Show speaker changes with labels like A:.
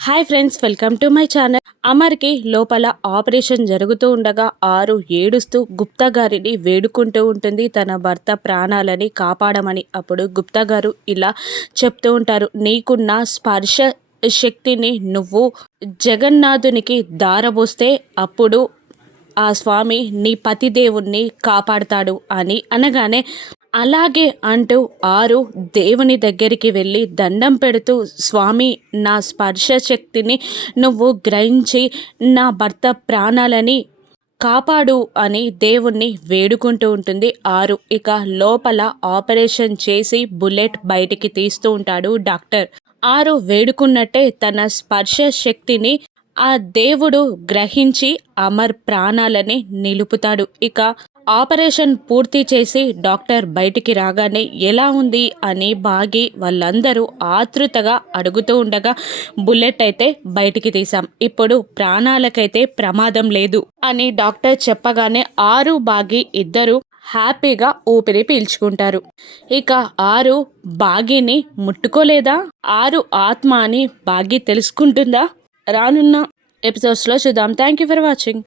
A: Hi friends welcome to my channel. అమర్కి లోపల operation జరుగుతూ ఉండగా ఆరు ఏడుస్తూ గుప్తా గారిని వేడుకుంటూ ఉంటుంది. తన భర్త ప్రాణాలని కాపాడమని అప్పుడు గుప్తా గారు ఇలా చెప్తూ ఉంటారు. నీకున్న స్పర్శ శక్తిని నువ్వు జగన్నాథునికి దారబోస్తే అప్పుడు ఆ స్వామి నీ పతిదేవుణ్ణి కాపాడతాడు అని అనగానే అలాగే అంటూ ఆరు దేవుని దగ్గరికి వెళ్ళి దండం పెడుతూ స్వామి నా స్పర్శ శక్తిని నువ్వు గ్రహించి నా భర్త ప్రాణాలని కాపాడు అని దేవుణ్ణి వేడుకుంటూ ఉంటుంది. ఆరు ఇక లోపల ఆపరేషన్ చేసి బుల్లెట్ బయటికి తీస్తూ ఉంటాడు డాక్టర్. ఆరు వేడుకున్నట్టే తన స్పర్శ శక్తిని ఆ దేవుడు గ్రహించి అమర్ ప్రాణాలని నిలుపుతాడు. ఇక ఆపరేషన్ పూర్తి చేసి డాక్టర్ బయటికి రాగానే ఎలా ఉంది అని బాగి వాళ్ళందరూ ఆతృతగా అడుగుతూ ఉండగా బుల్లెట్ అయితే బయటికి తీసాం ఇప్పుడు ప్రాణాలకైతే ప్రమాదం లేదు అని డాక్టర్ చెప్పగానే ఆరు బాగి ఇద్దరు హ్యాపీగా ఊపిరి పీల్చుకుంటారు. ఇక ఆరు బాగిని ముట్టుకోలేదా? ఆరు ఆత్మ అని బాగి తెలుసుకుంటుందా? రానున్న ఎపిసోడ్స్లో చూద్దాం. Thank you for watching